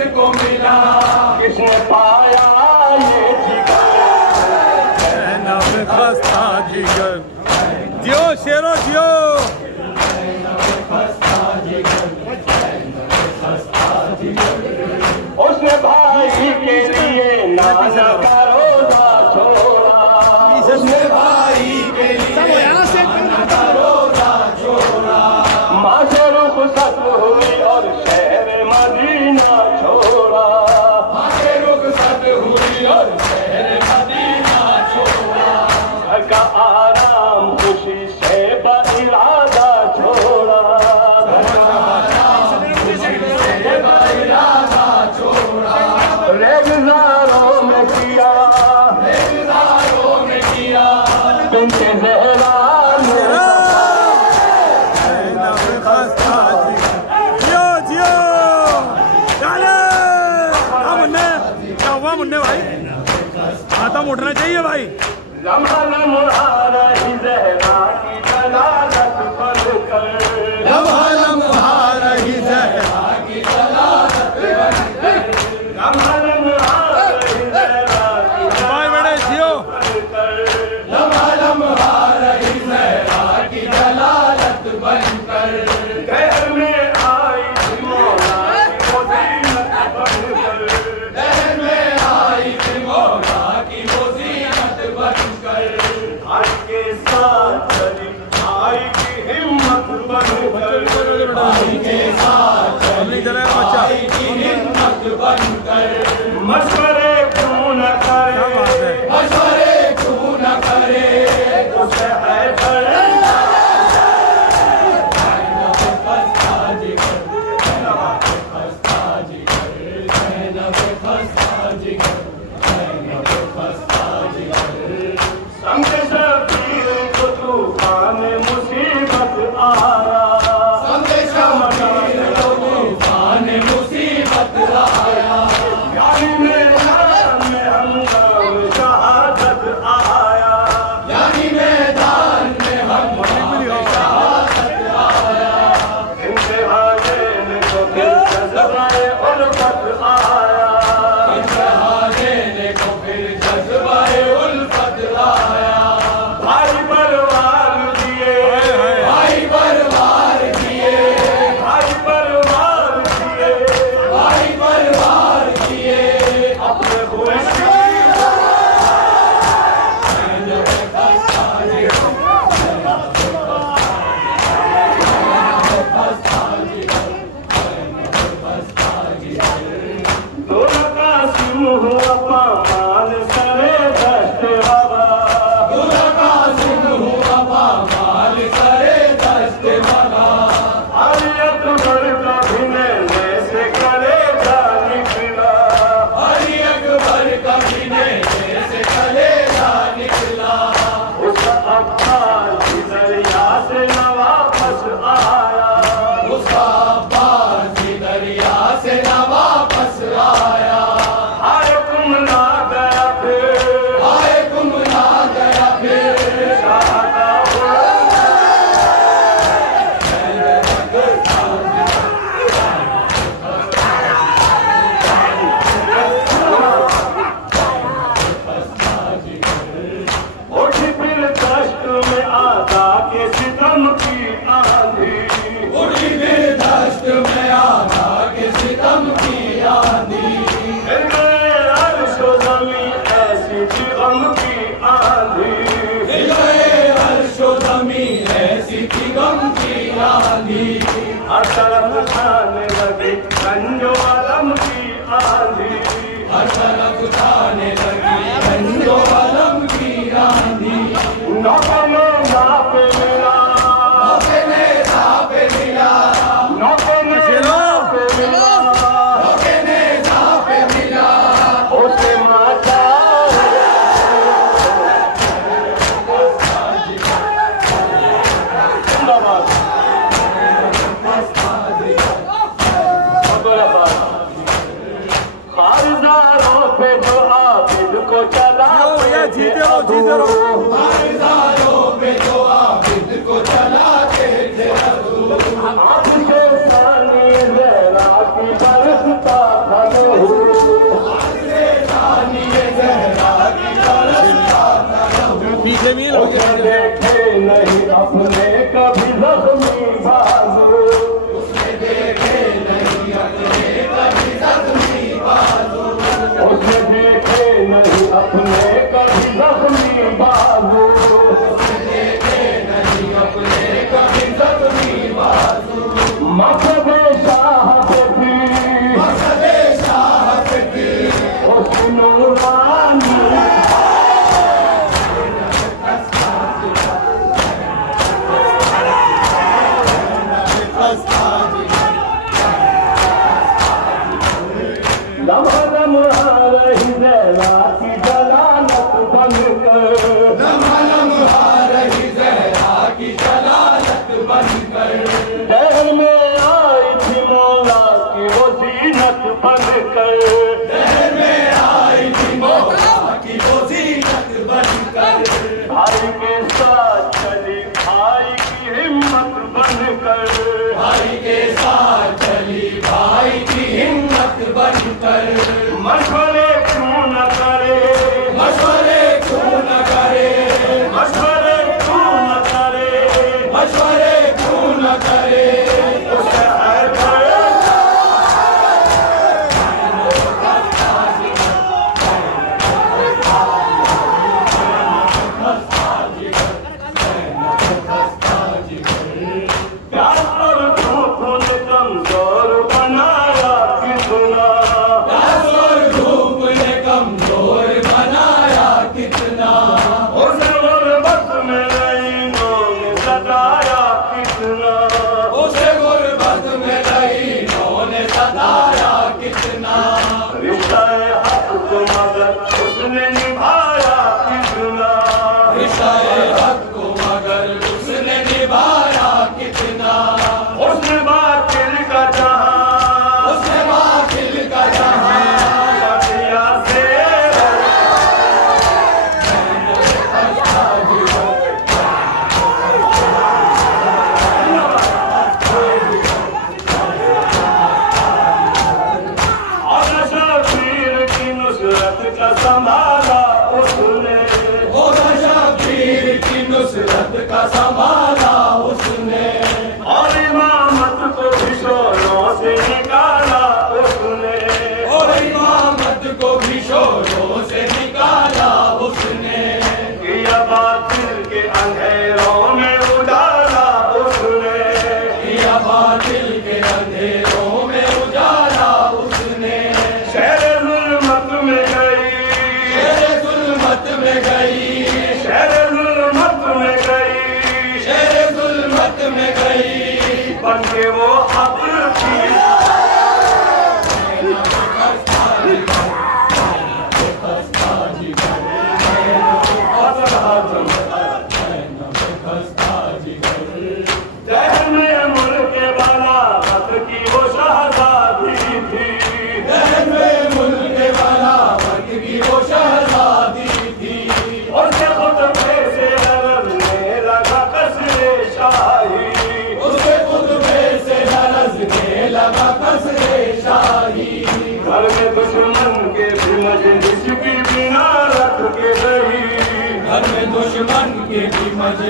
किसको मिला, किसने पाया ये जिगर, खस्ता जिगर। जियो शेरो जियो। उसने भाई के लिए नाना का रोजा छोड़ा, उसने भाई के लिए नाना का रोजा छोड़ा। माँ से रुखसत हुई और शहर मदीना छोड़ा, माँ से रुखसत हुई और शहर मदीना छोड़ा। घर का आराम खुशी से बइरादा छोड़ा, रेगजारों में किया, रेगजारों में किया, बिन्ते ज़हरा ने खस्ता जिगर। जियो जियो। चले क्या हुआ मुन्ने भाई? आता उठना चाहिए भाई। लम्हा लम्हा रही ज़हरा की जलालत पर कर, लम्हा लम्हा रही ज़हरा की जलालत बनकर, लम्हा लम्हा रही ज़हरा की भाई बड़े जियो। लम्हा लम्हा रही ज़हरा की जलालत बनकर। घर में आई थी मौला की वो ज़ीनत बनकर, शहर में आई थी मौला की वो ज़ीनत बनकर। भाई के साथ चली भाई की हिम्मत बनकर, भाई के साथ नहीं चलेगा बच्चा। भाई की हिम्मत बनकर। मशवरे क्यों न करे, मशवरे क्यों न करे, उसे है बड़े खस्ता जिगर, खस्ता जिगर, खस्ता जिगर, खस्ता जिगर। समझे शबीर को तूफान मुसीबत आया, संदेशा मशीन को तूफान मुसीबत आया। यानी मैदान में हंगाम शहादत आया, यानी मैदान में हम शहादत आया। इंतहाजेन को फिर जज़्बाए उल्फत आया, देने को फिर जज्बाए उल्फत आया। भाई परिवार दिए, भाई परिवार किए, भाई परिवार दिए, भाई परिवार किए, अपने खुशी दोनों का सिंह हुआ पामाल सरे दस्त बाबा, दूल्हा का सिंह हुआ पामाल करे दस्त वाला। हरि अकबर कभी ने से करे जानी पिला, हरि अकबर कभी ने से कलेजा निकला। उसका अब्बास की दरिया से न वापस आया, उसका अब्बास भी दरिया से न वापस आया। आए तुम ना गया फिर, आए गुम ना गया फिर, शाहदा हुआ उठी फिर कष्ट में आदा के सितम की आंधी, उड़ी फिर दश्त में आधा के सितम की आंधी। फिर गए अर्श व ज़मीं ऐसी थी गम की आंधी, हिल गए अर्शो ज़मीं ऐसी थी गम की आंधी। हर तरफ खाने लगी गंजो आलम की आंधी, हर तरफ खाने लगी रंजो आलम की आंधी। नौके में नाप मिला, नौके ने नाप मिला, नौके में नाप मिला, नौके ने नाप मिला। उसे माता जिंदाबाद। खारिदारों पे जो आबिद को चला जीते रहो। खारिदारों पे जो आबिद को चलाते थे रसूल। आपके सानी ज़हरा की बरसता था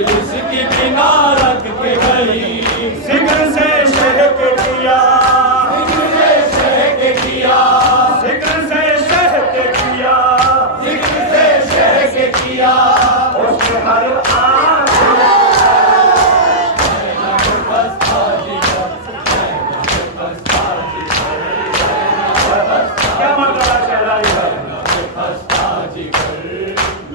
इसकी बिना रख के गई, जिक्र से शह के किया, जिक्र से शह के किया, जिक्र से शह के किया, जिक्र से शह के किया, उसके हर आँख क्या मतलब शहराई है?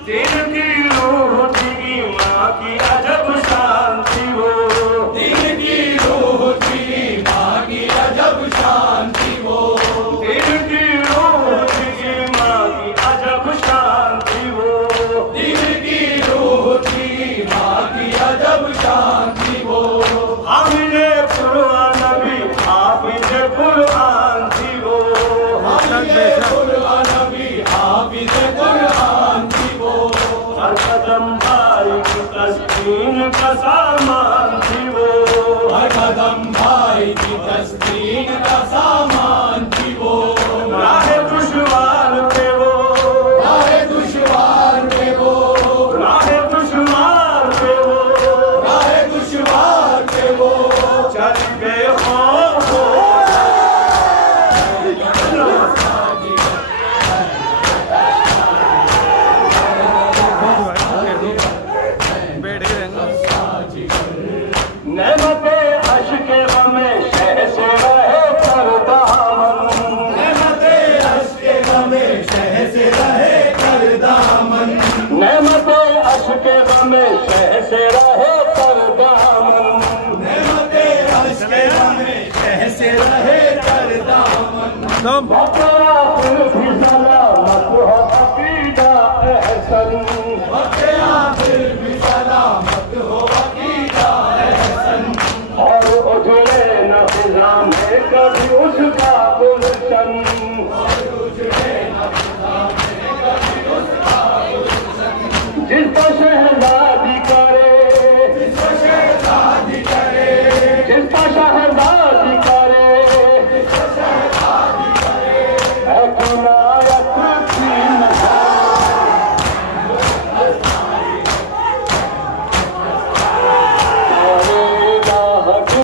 दिल की रूह थी माँ की अजब शांति वो, दिल की रूह थी माँ की अजब शांति वो, दिल की रूह थी माँ की अजब शांति वो, दिल की रूह थी माँ की अजब शांति वो, हामिले कुरान नबी हाफिज़े कुरान थी वो, हामिले कुरान नबी हाफिज़े कुरान थी वो, हर कदम भाई की तस्कीन का सामान थी वो, हर कदम भाई की तस्कीन का सामान थी वो, राहे दुश्वार पे वो, राहे दुश्वार पे वो, राहे दुश्वार पे वो, राहे दुश्वार पे वो, चल गए खौफ हो। नेमते अश्के गमे शह से रहे कर दामन, नेमते अश्के गमे शह से रहे कर दामन, नेमते अश्के गमे शह से रहे कर दामन, नेमते अश्के गमे शह से रहे कर दामन, बकरा फिर भी सलामत हो अकीदा एहसन, बख्शिया फिर भी सलामत हो अकीदा एहसन, और उजड़े न फिजा में कभी उसका गुलशन, जिसका शहदा